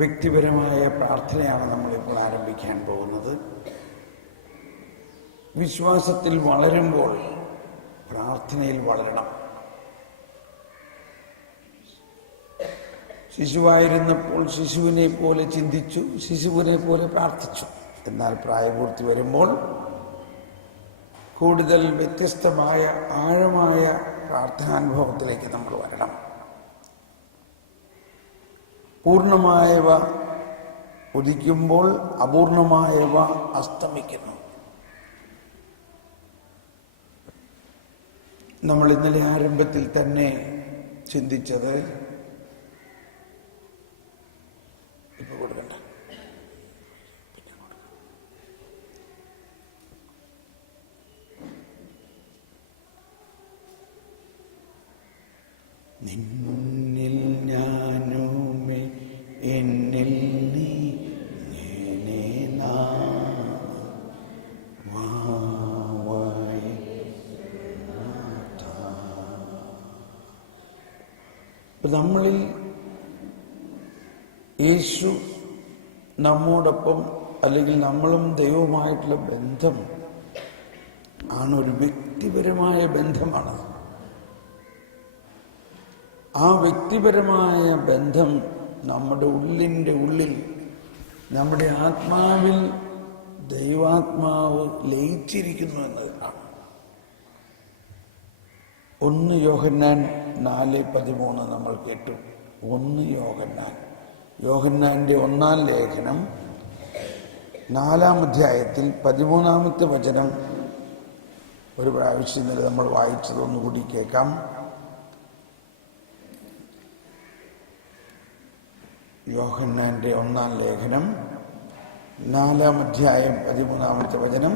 വ്യക്തിപരമായ പ്രാർത്ഥനയാണ് നമ്മളിപ്പോൾ ആരംഭിക്കാൻ പോകുന്നത്. വിശ്വാസത്തിൽ വളരുമ്പോൾ പ്രാർത്ഥനയിൽ വളരണം. ശിശുവായിരുന്നപ്പോൾ ശിശുവിനെ പോലെ ചിന്തിച്ചു, ശിശുവിനെ പോലെ പ്രാർത്ഥിച്ചു. എന്നാൽ പ്രായപൂർത്തി വരുമ്പോൾ കൂടുതൽ വ്യത്യസ്തമായ ആഴമായ പ്രാർത്ഥനാനുഭവത്തിലേക്ക് നമ്മൾ വരണം. പൂർണ്ണമായവ ഉദിക്കുമ്പോൾ അപൂർണമായവ അസ്തമിക്കുന്നു. നമ്മൾ ഇന്നലെ ആരംഭത്തിൽ തന്നെ ചിന്തിച്ചത് ഇപ്പൊ കൊടുക്കണ്ട, നിന്നിൽ ഞാനുമേ എന്നിൽ നീ നമ്മളിൽ യേശു നമ്മോടൊപ്പം, അല്ലെങ്കിൽ നമ്മളും ദൈവവുമായിട്ടുള്ള ബന്ധം ആണ് ഒരു വ്യക്തിപരമായ ബന്ധമാണ്. ആ വ്യക്തിപരമായ ബന്ധം നമ്മുടെ ഉള്ളിൻ്റെ ഉള്ളിൽ, നമ്മുടെ ആത്മാവിൽ ദൈവാത്മാവ് ലയിച്ചിരിക്കുന്നു എന്നതാണ്. 1 യോഹന്നാൻ 4:13 നമ്മൾ കേട്ടു. 1 യോഹന്നാന്റെ 1-ാം ലേഖനം 4-ാം അധ്യായത്തിൽ 13-ാമത്തെ വചനം ഒരു പ്രാവശ്യം ഇന്നലെ നമ്മൾ വായിച്ചതൊന്നുകൂടി കേൾക്കാം. യോഹന്നാന്റെ 1-ാം ലേഖനം 4-ാം അധ്യായം 13-ാമത്തെ വചനം.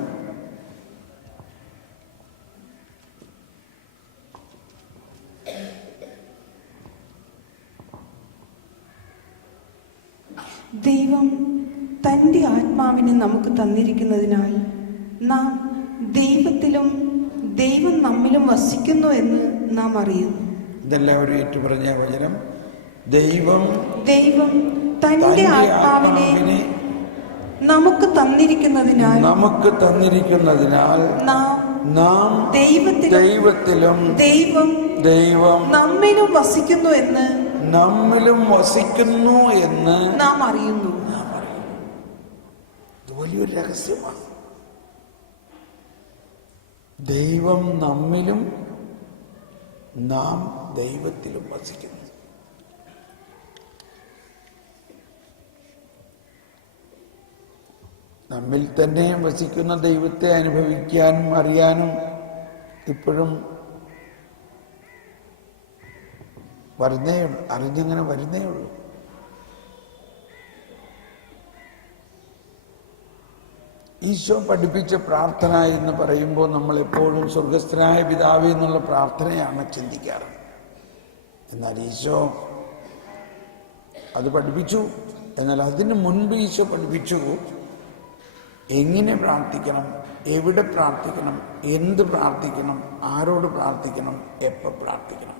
ദൈവം തൻ്റെ ആത്മാവിനെ നമുക്ക് തന്നിരിക്കുന്നതിനാൽ നാം ദൈവത്തിലും ദൈവം നമ്മിലും വസിക്കുന്നു എന്ന് നാം അറിയുന്നു. ഇതെല്ലാവരും ഏറ്റുപറഞ്ഞ വചനം. ദൈവം തൻ്റെ ആത്മാവിനെ നമുക്ക് തന്നിരിക്കുന്നതിനാൽ നാം ദൈവത്തിലും ദൈവം നമ്മിലും വസിക്കുന്നു എന്ന് നാം അറിയുന്നു. ഇത് വലിയൊരു രഹസ്യമാണ്. ദൈവം നമ്മിലും നാം ദൈവത്തിലും വസിക്കുന്നു. നമ്മിൽ തന്നെ വസിക്കുന്ന ദൈവത്തെ അനുഭവിക്കാനും അറിയാനും ഇപ്പോഴും അറിഞ്ഞങ്ങനെ വരുന്നേ ഉള്ളൂ. ഈശോ പഠിപ്പിച്ച പ്രാർത്ഥന എന്ന് പറയുമ്പോൾ നമ്മൾ എപ്പോഴും സ്വർഗസ്ഥനായ പിതാവേ എന്നുള്ള പ്രാർത്ഥനയാണ് ചിന്തിക്കാറ്. എന്നാൽ ഈശോ അത് പഠിപ്പിച്ചു. എന്നാൽ അതിന് മുൻപ് ഈശോ പഠിപ്പിച്ചു എങ്ങനെ പ്രാർത്ഥിക്കണം, എവിടെ പ്രാർത്ഥിക്കണം, എന്ത് പ്രാർത്ഥിക്കണം, ആരോട് പ്രാർത്ഥിക്കണം, എപ്പോൾ പ്രാർത്ഥിക്കണം.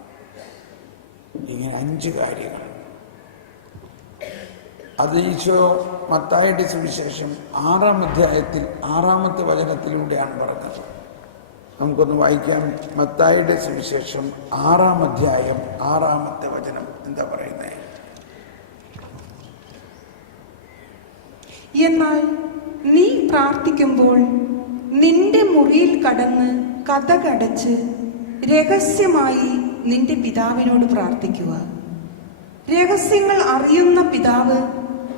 ഇങ്ങനെ 5 കാര്യങ്ങൾ. അത് ഈശോ മത്തായിയുടെ സുവിശേഷം 6-ാം അധ്യായത്തിൽ 6-ാമത്തെ വചനത്തിലൂടെയാണ് പറഞ്ഞത്. നമുക്കൊന്ന് വായിക്കാം. മത്തായിയുടെ സുവിശേഷം 6-ാം അധ്യായം 6-ാമത്തെ വചനം എന്താ പറയുന്നത്? എന്നാൽ നീ പ്രാർത്ഥിക്കുമ്പോൾ നിന്റെ മുറിയിൽ കടന്ന് കതകടച്ച് രഹസ്യമായി നിന്റെ പിതാവിനോട് പ്രാർത്ഥിക്കുക. രഹസ്യങ്ങൾ അറിയുന്ന പിതാവ്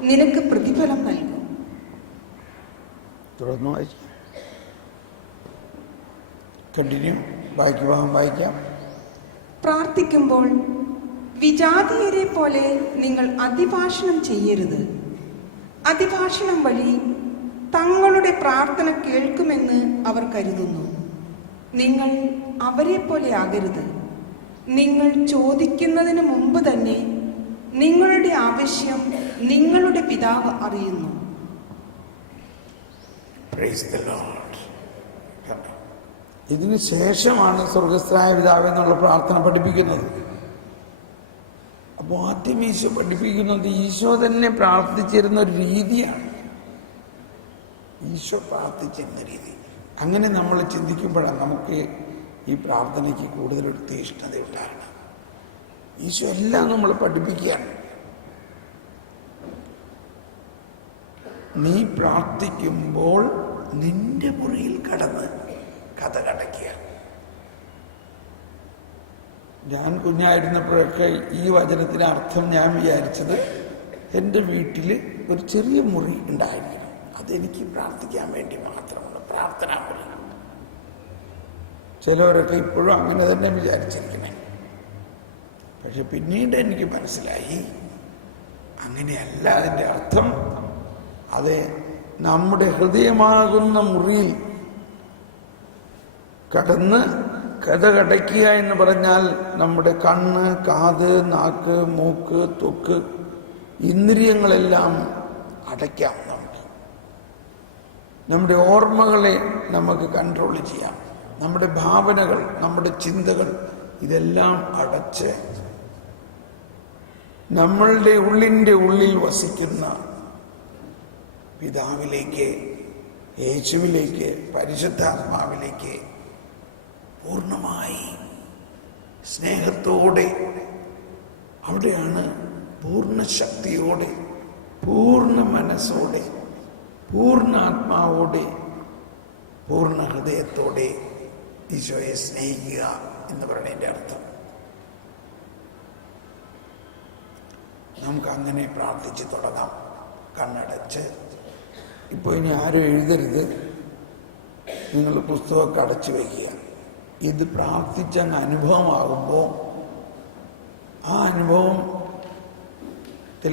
നിനക്ക് പ്രതിഫലം നൽകും. തുടർന്ന് വായിക്കാം. പ്രാർത്ഥിക്കുമ്പോൾ വിജാതീയരെ പോലെ നിങ്ങൾ അതിഭാഷണം ചെയ്യരുത്. അതിഭാഷണം വഴി തങ്ങളുടെ പ്രാർത്ഥന കേൾക്കുമെന്ന് അവർ കരുതുന്നു. നിങ്ങൾ അവരെ പോലെ ആകരുത്. നിങ്ങൾ ചോദിക്കുന്നതിന് മുമ്പ് തന്നെ നിങ്ങളുടെ ആവശ്യം നിങ്ങളുടെ പിതാവ് അറിയുന്നു. ഇതിന് ശേഷമാണ് സ്വർഗസ്ഥനായ പിതാവേ എന്നുള്ള പ്രാർത്ഥന പഠിപ്പിക്കുന്നത്. അപ്പോൾ ആദ്യം ഈശോ പഠിപ്പിക്കുന്നത് ഈശോ തന്നെ പ്രാർത്ഥിച്ചിരുന്ന ഒരു രീതിയാണ്. ഈശോ പ്രാർത്ഥിച്ചിരുന്ന രീതി. അങ്ങനെ നമ്മൾ ചിന്തിക്കുമ്പോഴാണ് നമുക്ക് ഈ പ്രാർത്ഥനയ്ക്ക് കൂടുതലൊരു തീഷ്ണത ഉണ്ടാകണം. ഈശോ എല്ലാം നമ്മൾ പഠിപ്പിക്കുകയാണ്. നീ പ്രാർത്ഥിക്കുമ്പോൾ നിന്റെ മുറിയിൽ കടന്ന് കതകടയ്ക്കുക. ഞാൻ കുഞ്ഞായിരുന്നപ്പോഴൊക്കെ ഈ വചനത്തിന് അർത്ഥം ഞാൻ വിചാരിച്ചത് എൻ്റെ വീട്ടിൽ ഒരു ചെറിയ മുറി ഉണ്ടായിരിക്കണം, അതെനിക്ക് പ്രാർത്ഥിക്കാൻ വേണ്ടി മാത്രമുള്ള പ്രാർത്ഥനാ മുറി. ചിലവരൊക്കെ ഇപ്പോഴും അങ്ങനെ തന്നെ വിചാരിച്ചിരിക്കണേ. പക്ഷെ പിന്നീട് എനിക്ക് മനസ്സിലായി അങ്ങനെയല്ല അതിൻ്റെ അർത്ഥം. അത് നമ്മുടെ ഹൃദയമാകുന്ന മുറിയിൽ കടന്ന് കതകടയ്ക്കുക എന്ന് പറഞ്ഞാൽ നമ്മുടെ കണ്ണ്, കാത്, നാക്ക്, മൂക്ക്, ത്വക്ക്, ഇന്ദ്രിയങ്ങളെല്ലാം അടയ്ക്കാം. നമ്മുടെ ഓർമ്മകളെ നമുക്ക് കൺട്രോൾ ചെയ്യാം. നമ്മുടെ ഭാവനകൾ, നമ്മുടെ ചിന്തകൾ ഇതെല്ലാം അടച്ച് നമ്മളുടെ ഉള്ളിൻ്റെ ഉള്ളിൽ വസിക്കുന്ന പിതാവിലേക്ക്, യേശുവിലേക്ക്, പരിശുദ്ധാത്മാവിലേക്ക് പൂർണ്ണമായി സ്നേഹത്തോടെ, അവിടെയാണ് പൂർണ്ണ ശക്തിയോടെ, പൂർണ്ണ മനസ്സോടെ, പൂർണ്ണ ആത്മാവോടെ, പൂർണ്ണ ഹൃദയത്തോടെ ഈശോയെ സ്നേഹിക്കുക എന്ന് പറയുന്നതിൻ്റെ അർത്ഥം. നമുക്ക് അങ്ങനെ പ്രാർത്ഥിച്ച് തുടങ്ങാം. കണ്ണടച്ച്. ഇപ്പോൾ ഇനി ആരും എഴുതരുത്, നിങ്ങൾ പുസ്തകമൊക്കെ അടച്ചു വയ്ക്കുക. ഇത് പ്രാർത്ഥിച്ചങ്ങ് അനുഭവമാകുമ്പോൾ ആ അനുഭവത്തിൽ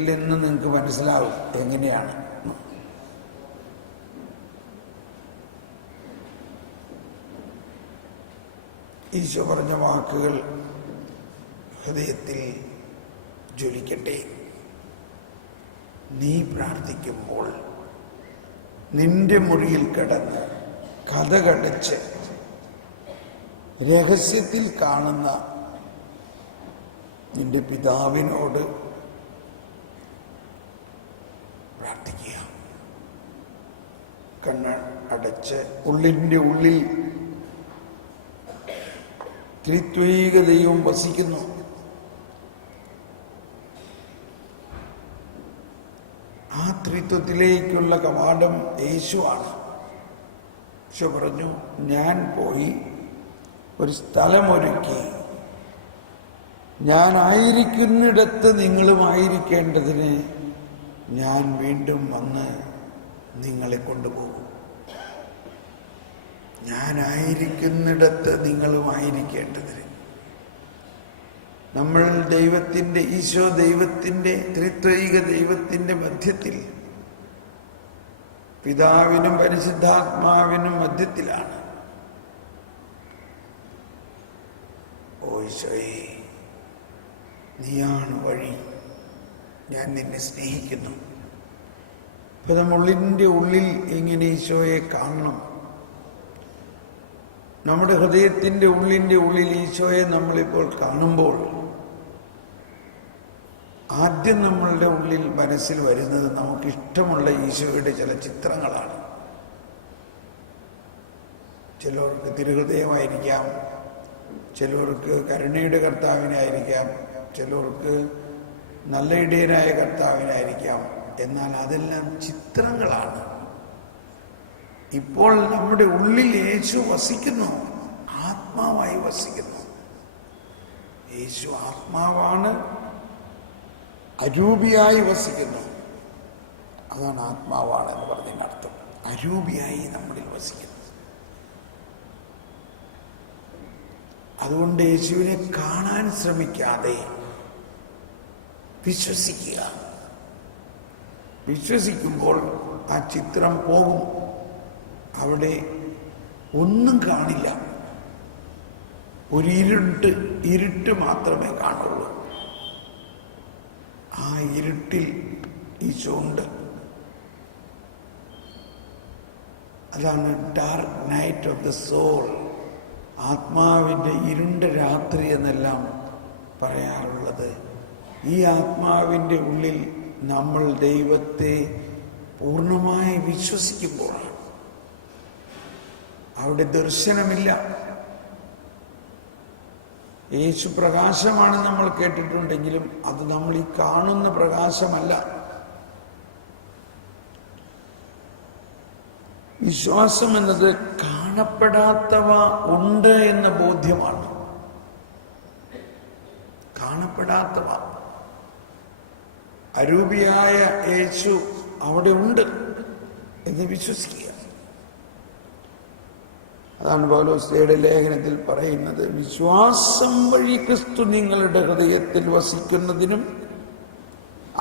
നിന്ന് നിങ്ങൾക്ക് മനസ്സിലാവും എങ്ങനെയാണ്. ഈശോ പറഞ്ഞ വാക്കുകൾ ഹൃദയത്തിൽ ജ്വലിക്കട്ടെ. നീ പ്രാർത്ഥിക്കുമ്പോൾ നിന്റെ മുറിയിൽ കിടന്ന് കതകടച്ച് രഹസ്യത്തിൽ കാണുന്ന നിന്റെ പിതാവിനോട് പ്രാർത്ഥിക്കുക. കണ്ണ് അടച്ച് ഉള്ളിൻ്റെ ഉള്ളിൽ ത്രിത്വൈക ദൈവം വസിക്കുന്നു. ആ ത്രിത്വത്തിലേക്കുള്ള കവാടം യേശുവാണ്. യേശു പറഞ്ഞു, ഞാൻ പോയി ഒരു സ്ഥലമൊരുക്കി, ഞാനായിരിക്കുന്നിടത്ത് നിങ്ങളുമായിരിക്കേണ്ടതിന് ഞാൻ വീണ്ടും വന്ന് നിങ്ങളെ കൊണ്ടുപോകും. ഞാനായിരിക്കുന്നിടത്ത് നിങ്ങളുമായിരിക്കേണ്ടതിന്. നമ്മൾ ദൈവത്തിൻ്റെ, ഈശോ ദൈവത്തിൻ്റെ, ത്രിത്വൈക ദൈവത്തിൻ്റെ മധ്യത്തിൽ, പിതാവിനും പരിശുദ്ധാത്മാവിനും മധ്യത്തിലാണ്. ഓ ഈശോയെ, നീയാണ് വഴി, ഞാൻ നിന്നെ സ്നേഹിക്കുന്നു. ഇപ്പൊ നമ്മളുള്ളിൻ്റെ ഉള്ളിൽ എങ്ങനെ ഈശോയെ കാണണം? നമ്മുടെ ഹൃദയത്തിൻ്റെ ഉള്ളിൻ്റെ ഉള്ളിൽ ഈശോയെ നമ്മളിപ്പോൾ കാണുമ്പോൾ ആദ്യം നമ്മളുടെ ഉള്ളിൽ മനസ്സിൽ വരുന്നത് നമുക്കിഷ്ടമുള്ള ഈശോയുടെ ചില ചിത്രങ്ങളാണ്. ചിലർക്ക് തിരുഹൃദയമായിരിക്കാം, ചിലർക്ക് കരുണയുടെ കർത്താവിനായിരിക്കാം, ചിലർക്ക് നല്ല ഇടയനായ കർത്താവിനായിരിക്കാം. എന്നാൽ അതെല്ലാം ചിത്രങ്ങളാണ്. ഇപ്പോൾ നമ്മുടെ ഉള്ളിൽ യേശു വസിക്കുന്നു, ആത്മാവായി വസിക്കുന്നു. യേശു ആത്മാവാണ്, അരൂപിയായി വസിക്കുന്നു. അതാണ് ആത്മാവാണ് എന്ന് പറഞ്ഞതിൻ്റെ അർത്ഥം. അരൂപിയായി നമ്മളിൽ വസിക്കുന്നു. അതുകൊണ്ട് യേശുവിനെ കാണാൻ ശ്രമിക്കാതെ വിശ്വസിക്കുക. വിശ്വസിക്കുമ്പോൾ ആ ചിത്രം പോകും. അവിടെ ഒന്നും കാണില്ല, ഒരു ഇരുട്ട് മാത്രമേ കാണുള്ളൂ. ആ ഇരുട്ടിൽ ഈശോ ഉണ്ട്. അതാണ് dark night of the soul, ആത്മാവിൻ്റെ ഇരുണ്ട രാത്രി എന്നെല്ലാം പറയാറുള്ളത് ഈ ആത്മാവിൻ്റെ ഉള്ളിൽ നമ്മൾ ദൈവത്തെ പൂർണ്ണമായി വിശ്വസിക്കുമ്പോഴാണ്. അവിടെ ദർശനമില്ല. യേശു പ്രകാശമാണ് നമ്മൾ കേട്ടിട്ടുണ്ടെങ്കിലും അത് നമ്മൾ ഈ കാണുന്ന പ്രകാശമല്ല. വിശ്വാസം എന്നത് കാണപ്പെടാത്തവ ഉണ്ട് എന്ന ബോധ്യമാണ്. കാണപ്പെടാത്തവ, അരൂപിയായ യേശു അവിടെ ഉണ്ട് എന്ന് വിശ്വസിക്കുക. അതാണ് പൗലോസ്ലീഹയുടെ ലേഖനത്തിൽ പറയുന്നത്, വിശ്വാസം വഴി ക്രിസ്തു നിങ്ങളുടെ ഹൃദയത്തിൽ വസിക്കുന്നതിനും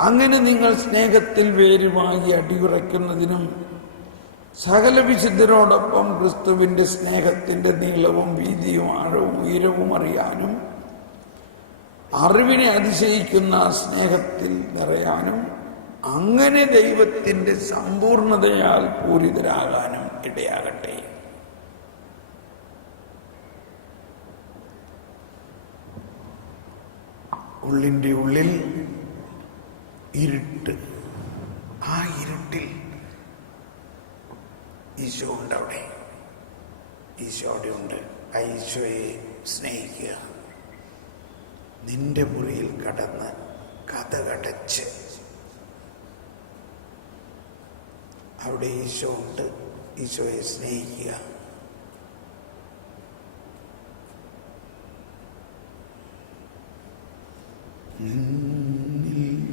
അങ്ങനെ നിങ്ങൾ സ്നേഹത്തിൽ വേരുമായി അടിയുറയ്ക്കുന്നതിനും സകല വിശുദ്ധരോടൊപ്പം ക്രിസ്തുവിന്റെ സ്നേഹത്തിന്റെ നീളവും വീതിയും ആഴവും ഉയരവും അറിയാനും അറിവിനെ അതിശയിക്കുന്ന സ്നേഹത്തിൽ നിറയാനും അങ്ങനെ ദൈവത്തിന്റെ സമ്പൂർണതയാൽ പൂരിതരാകാനും ഇടയാകട്ടെ. ഉള്ളിൻ്റെ ഉള്ളിൽ ഇരുട്ട്. ആ ഇരുട്ടിൽ ഈശോ ഉണ്ട്. അവിടെ ഈശോ അവിടെ ഉണ്ട്. ആ ഈശോയെ സ്നേഹിക്കുക. നിന്റെ മുറിയിൽ കടന്ന് കതകടച്ച് അവിടെ ഈശോ ഉണ്ട്. ഈശോയെ സ്നേഹിക്കുക.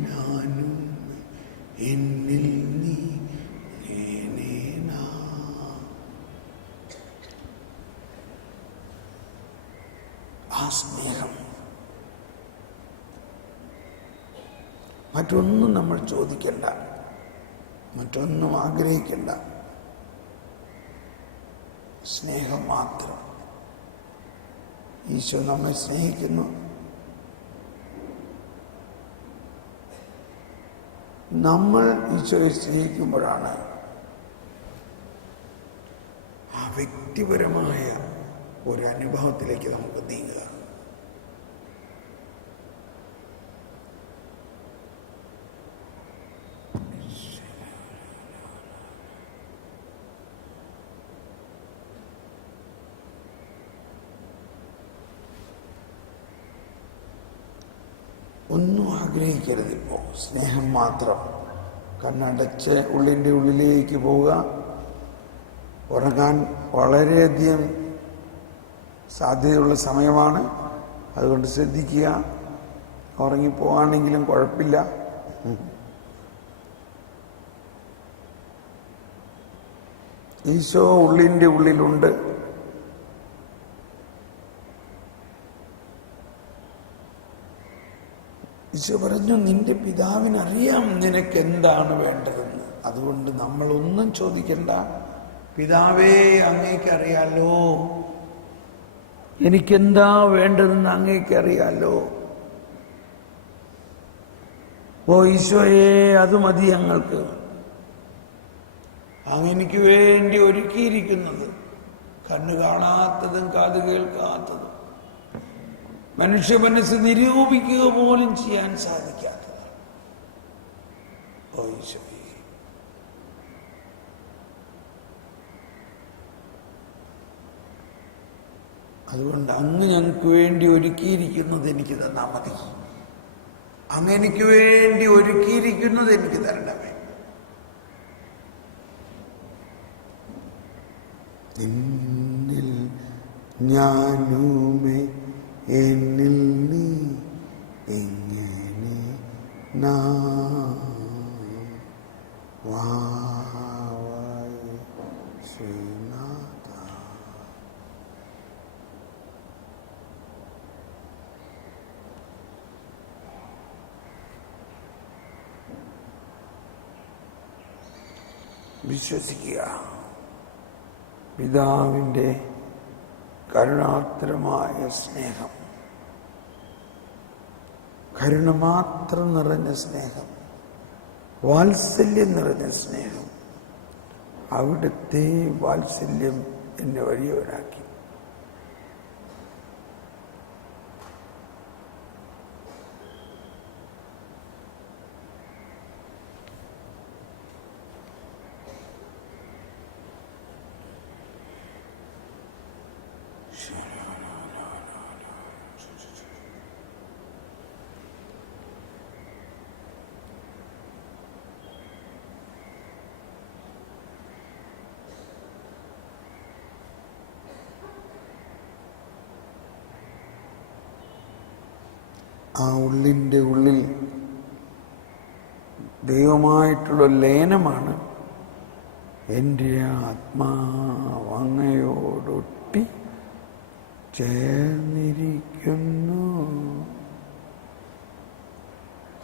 ഞാനും എന്നിൽ നീ ആ സ്നേഹം. മറ്റൊന്നും നമ്മൾ ചോദിക്കണ്ട, മറ്റൊന്നും ആഗ്രഹിക്കണ്ട. സ്നേഹം മാത്രം. ഈശോ നമ്മെ സ്നേഹിക്കുന്നു. നമ്മൾ ഈശോയെ സ്നേഹിക്കുമ്പോഴാണ് ആ വ്യക്തിപരമായ ഒരു അനുഭവത്തിലേക്ക് നമുക്ക് നീങ്ങുക. ഒന്നും ആഗ്രഹിക്കരുത്. ഇപ്പോൾ സ്നേഹം മാത്രം. കണ്ണടച്ച് ഉള്ളിൻ്റെ ഉള്ളിലേക്ക് പോവുക. ഉറങ്ങാൻ വളരെയധികം സാധ്യതയുള്ള സമയമാണ്. അതുകൊണ്ട് ശ്രദ്ധിക്കുക. ഉറങ്ങിപ്പോവാണെങ്കിലും കുഴപ്പമില്ല. ഈശോ ഉള്ളിൻ്റെ ഉള്ളിലുണ്ട്. ഈശോ പറഞ്ഞു, നിന്റെ പിതാവിനറിയാം നിനക്ക് എന്താണ് വേണ്ടതെന്ന്. അതുകൊണ്ട് നമ്മളൊന്നും ചോദിക്കണ്ട. പിതാവേ, അങ്ങേക്കറിയാലോ എനിക്കെന്താ വേണ്ടതെന്ന് അങ്ങേക്കറിയാലോ. ഓ ഈശോയെ, അത് മതി ഞങ്ങൾക്ക്. അങ്ങെനിക്ക് വേണ്ടി ഒരുക്കിയിരിക്കുന്നത് കണ്ണ് കാണാത്തതും കാത് കേൾക്കാത്തതും മനുഷ്യ മനസ്സ് നിരൂപിക്കുക പോലും ചെയ്യാൻ സാധിക്കാത്തതാണ്. ഓ ഈശോയെ, അതുകൊണ്ട് അങ്ങ് ഞങ്ങൾക്ക് വേണ്ടി ഒരുക്കിയിരിക്കുന്നത് എനിക്ക് തന്നാൽ മതി. അങ്ങ് എനിക്ക് വേണ്ടി ഒരുക്കിയിരിക്കുന്നത് എനിക്ക് തരണമേ. നിന്നിൽ ഞാനുമേ എന്നിൽ നീ എങ്ങനെ ശ്രീനാഥ. വിശ്വസിക്കുക. പിതാവിൻ്റെ കരുണാർദ്രമായ സ്നേഹം, കരുണ മാത്രം നിറഞ്ഞ സ്നേഹം, വാത്സല്യം നിറഞ്ഞ സ്നേഹം. അവിടുത്തെ വാത്സല്യം എന്നെ വലിയവനാക്കി. ആ ഉള്ളിൻ്റെ ഉള്ളിൽ ദൈവമായിട്ടുള്ള ലയനമാണ്. എൻ്റെ ആത്മാവ് അങ്ങയോടൊട്ടി ചേർന്നിരിക്കുന്നു,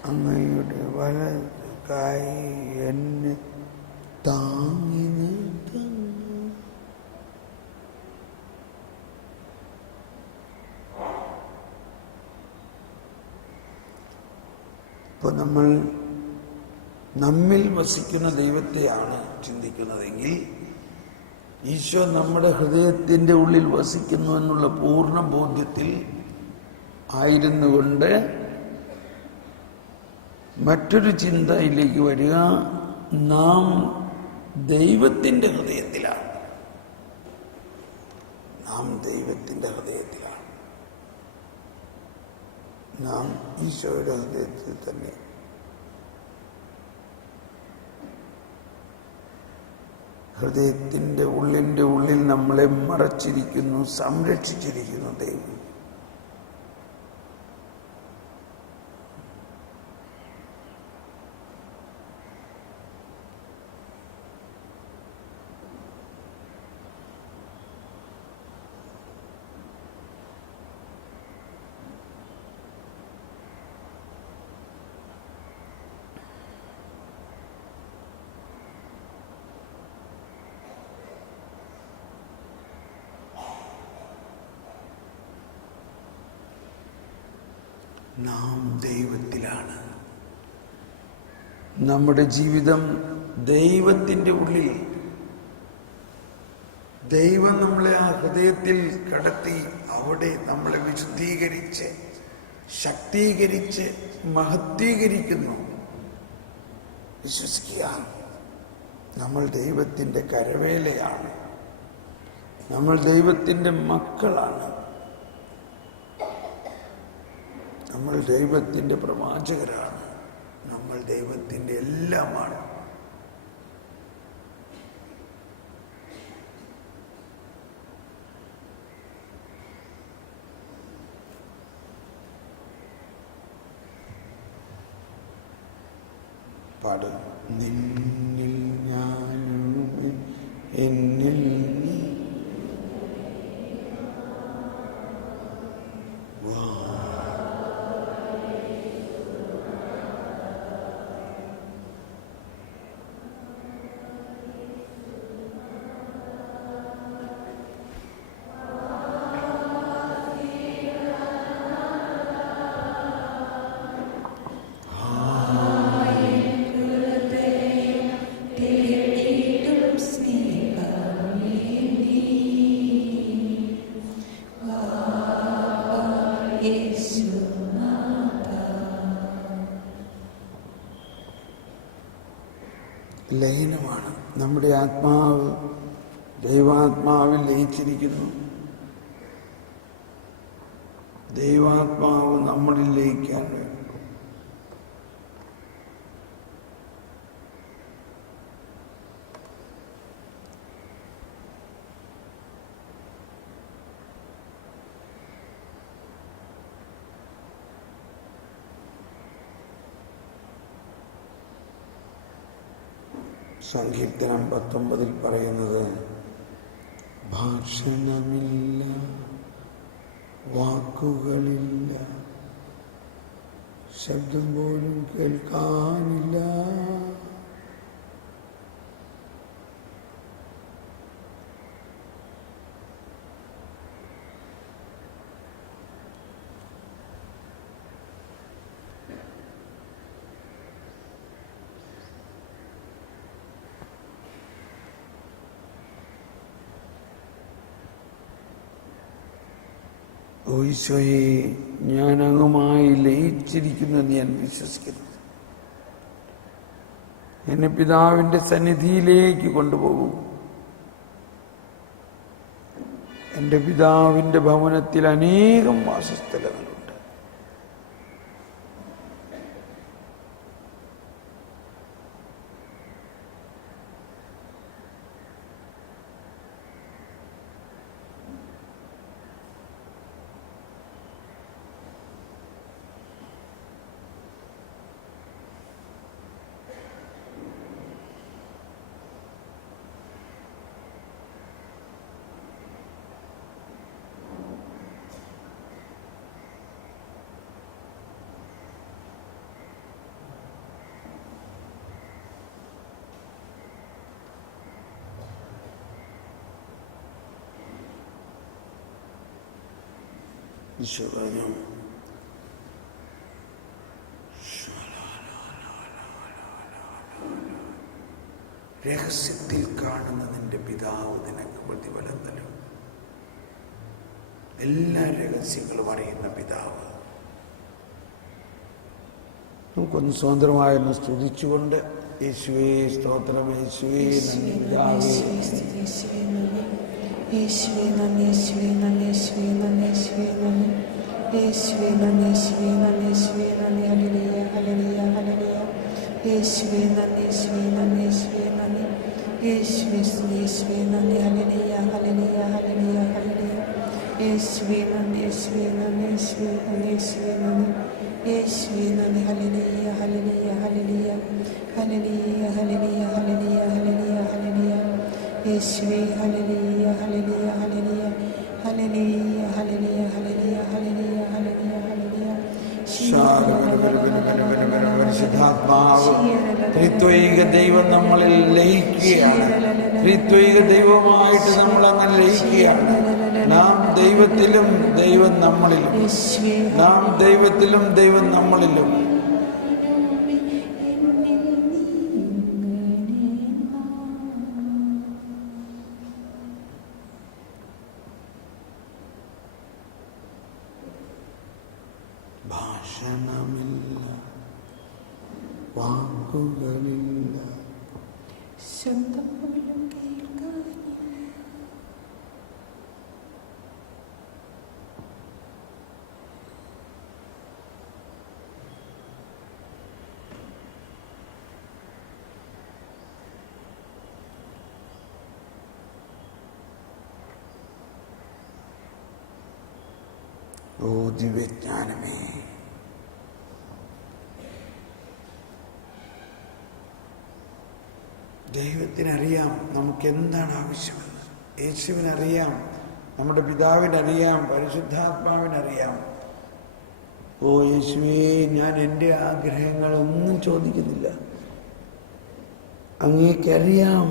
അങ്ങയുടെ വലത് കൈ എന്നെ താങ്ങി നിർത്തുന്നു. ഇപ്പൊ നമ്മിൽ വസിക്കുന്ന ദൈവത്തെയാണ് ചിന്തിക്കുന്നതെങ്കിൽ ഈശോ നമ്മുടെ ഹൃദയത്തിൻ്റെ ഉള്ളിൽ വസിക്കുന്നു എന്നുള്ള പൂർണ്ണ ബോധ്യത്തിൽ ആയിരുന്നു കൊണ്ട് മറ്റൊരു ചിന്തയിലേക്ക് വരിക, നാം ദൈവത്തിൻ്റെ ഹൃദയത്തിലാണ്. നാം ദൈവത്തിൻ്റെ ഹൃദയത്തിലാണ്. നാം ഈശോയുടെ ഹൃദയത്തിൽ തന്നെ. ഹൃദയത്തിൻ്റെ ഉള്ളിൻ്റെ ഉള്ളിൽ നമ്മളെ മറച്ചിരിക്കുന്നു, സംരക്ഷിച്ചിരിക്കുന്നു ദൈവം. നാം ദൈവത്തിലാണ്. നമ്മുടെ ജീവിതം ദൈവത്തിൻ്റെ ഉള്ളിൽ. ദൈവം നമ്മളെ ആ ഹൃദയത്തിൽ കടത്തി അവിടെ നമ്മളെ വിശുദ്ധീകരിച്ച് ശക്തീകരിച്ച് മഹത്വീകരിക്കുന്നു. വിശ്വസിക്കുക, നമ്മൾ ദൈവത്തിൻ്റെ കരവേലയാണ്. നമ്മൾ ദൈവത്തിൻ്റെ മക്കളാണ്. നമ്മൾ ദൈവത്തിൻ്റെ പ്രവാചകരാണ്. നമ്മൾ ദൈവത്തിൻ്റെ എല്ലാമാണ്. പാട്. നിന്നിൽ ഞാനും എന്നിൽ ലയനമാണ്. നമ്മുടെ ആത്മാവ് ദൈവാത്മാവിൽ ലയിച്ചിരിക്കുന്നു. ദൈവാത്മാവ് നമ്മളിൽ ലയിക്കാൻ വേണ്ടി സങ്കീർത്തനം 19 പറയുന്നത്, ഭാഷണമില്ല, വാക്കുകളില്ല, ശബ്ദം പോലും കേൾക്കാനില്ല. ഈശോയെ, ഞാൻ അങ്ങുമായി ലയിച്ചിരിക്കുന്നെന്ന് ഞാൻ വിശ്വസിക്കുന്നു. എന്നെ പിതാവിൻ്റെ സന്നിധിയിലേക്ക് കൊണ്ടുപോകൂ. എൻ്റെ പിതാവിൻ്റെ ഭവനത്തിൽ അനേകം വാസസ്ഥലങ്ങളുണ്ട്. ഈശോ പറഞ്ഞു, രഹസ്യത്തിൽ കാണുന്ന നിന്റെ പിതാവ് നിനക്ക് പ്രതിഫലം തരും. എല്ലാ രഹസ്യങ്ങളും അറിയുന്ന പിതാവ്. നമുക്കൊന്ന് സ്വതന്ത്രമായൊന്ന് സ്തുതിച്ചുകൊണ്ട് യേശുവേ സ്തോത്രം, യേശുവേ നന്ദി, പിതാവേ യേശുവേ നന്ദി, യേശുവേ നന്ദി, യേശുവേ നന്ദി, യേശുവേ നന്ദി, യേശുവേ നന്ദി, യേശുവേ നന്ദി, യേശുവേ നന്ദി, ഹല്ലേലൂയ ഹല്ലേലൂയ ഹല്ലേലൂയ. യേശുവേ നന്ദി, യേശുവേ നന്ദി, യേശുവേ നന്ദി, യേശുവേ സ്തുതി, യേശുവേ നന്ദി, ഹല്ലേലൂയ ഹല്ലേലൂയ ഹല്ലേലൂയ ഹല്ലേലൂയ. യേശുവേ നന്ദി, യേശുവേ നന്ദി, യേശുവേ നന്ദി, യേശുവേ നന്ദി, യേശുവേ നന്ദി, hallelujah hallelujah hallelujah hallelujah hallelujah hallelujah hallelujah hallelujah. യേശുവേ hallelujah hallelujah hallelujah hallelujah hallelujah hallelujah hallelujah hallelujah hallelujah. പരിശുദ്ധാത്മാവ് ത്രിത്വൈക ദൈവം നമ്മളിൽ ലയിക്കുകയാണ്. ത്രിത്വൈക ദൈവമായിട്ട് നമ്മൾ അങ്ങനെ ലയിക്കുകയാണ്. നാം ദൈവത്തിലും ദൈവം നമ്മളിലും, നാം ദൈവത്തിലും ദൈവം നമ്മളിലും. ഭാഷണമില്ല, വാക്കുകളില്ല, ശബ്ദം പോലും കേൾക്കാനില്ല. ഓ ദിവ്യജ്ഞാനമേ, ദൈവത്തിനറിയാം നമുക്ക് എന്താണ് ആവശ്യമെന്ന്. യേശുവിനറിയാം, നമ്മുടെ പിതാവിനറിയാം, പരിശുദ്ധാത്മാവിനറിയാം. ഓ യേശുവേ, ഞാൻ എൻ്റെ ആഗ്രഹങ്ങളൊന്നും ചോദിക്കുന്നില്ല, അങ്ങേക്കറിയാം.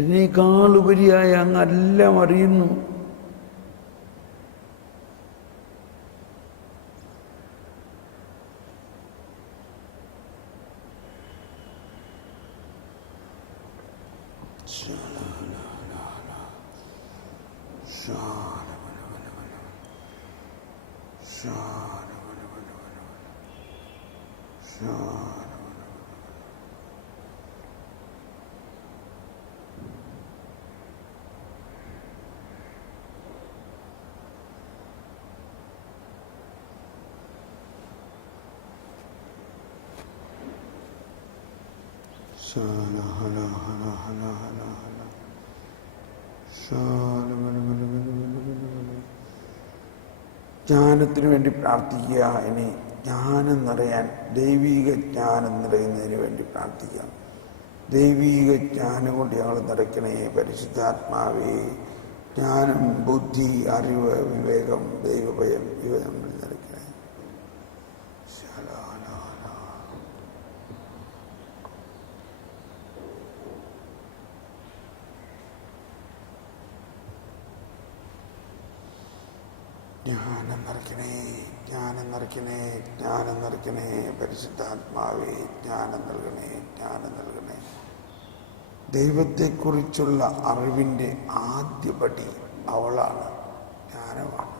എന്നേക്കാൾ ഉപരിയായി അങ്ങെല്ലാം അറിയുന്നു. ജ്ഞാനത്തിന് വേണ്ടി പ്രാർത്ഥിക്കുക. ഇനി ജ്ഞാനം നിറയാൻ, ദൈവീക ജ്ഞാനം നിറയുന്നതിന് വേണ്ടി പ്രാർത്ഥിക്കാം. ദൈവീക ജ്ഞാനം കൊണ്ട് ഞങ്ങൾ നിറയ്ക്കണേ പരിശുദ്ധാത്മാവേ. ജ്ഞാനം, ബുദ്ധി, അറിവ്, വിവേകം, ദൈവഭയം ഇവ നമ്മൾ നിറയ്ക്കണേ. ജ്ഞാനം നിറയ്ക്കണേ, ജ്ഞാനം നിറയ്ക്കണേ, ജ്ഞാനം നിറയ്ക്കണേ പരിശുദ്ധാത്മാവേ. ജ്ഞാനം നൽകണേ, ജ്ഞാനം നൽകണേ. ദൈവത്തെക്കുറിച്ചുള്ള അറിവിൻ്റെ ആദ്യപടി അവളാണ്, ജ്ഞാനമാണ്.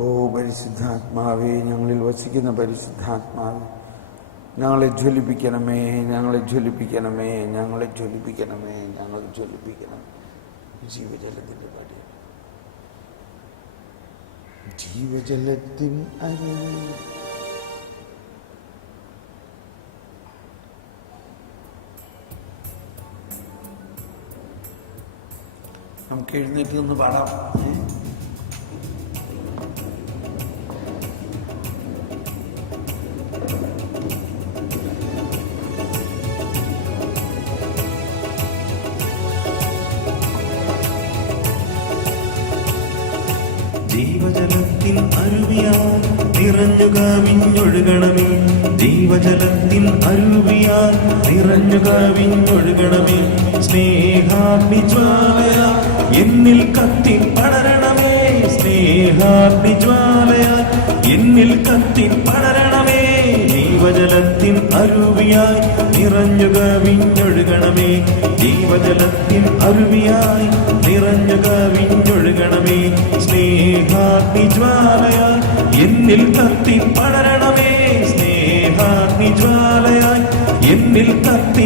ഓ ഓ പരിശുദ്ധാത്മാവേ, ഞങ്ങളിൽ വസിക്കുന്ന പരിശുദ്ധാത്മാവേ, ഞങ്ങളെ ജ്വലിപ്പിക്കണമേ, ഞങ്ങളെ ജ്വലിപ്പിക്കണമേ, ഞങ്ങളെ ജ്വലിപ്പിക്കണമേ, ഞങ്ങളെ ജ്വലിപ്പിക്കണം. ജീവജലത്തിൻ്റെ പടി, ജീവജലത്തിൻ അരുവി. നമുക്ക് എഴുന്നേറ്റ് നിന്ന് പാടാം. ജീവജലത്തിൻ അരുവിയാൽ നിറഞ്ഞു കവിഞ്ഞൊഴുകണമേ, ജീവജലത്തിൻ അരുവിയാൽ നിറഞ്ഞു കവിഞ്ഞൊഴുകണമേ. സ്നേഹാഗ്നിജ്വാലയ എന്നിൽ കത്തി പടരണമേ, സ്നേഹാഗ്നിജ്വാലയ എന്നിൽ കത്തി പടരണമേ. ജീവജലത്തിൻ അരുവിയായി നിറഞ്ഞു കവിഞ്ഞൊഴുകണമേ, ജീവജലത്തിൻ അരുവിയായി നിറഞ്ഞു കവിഞ്ഞൊഴുകണമേ. സ്നേഹാഗ്നിജ്വാലയായി എന്നിൽ കത്തി പടരണമേ, സ്നേഹാഗ്നിജ്വാലയായി എന്നിൽ കത്തി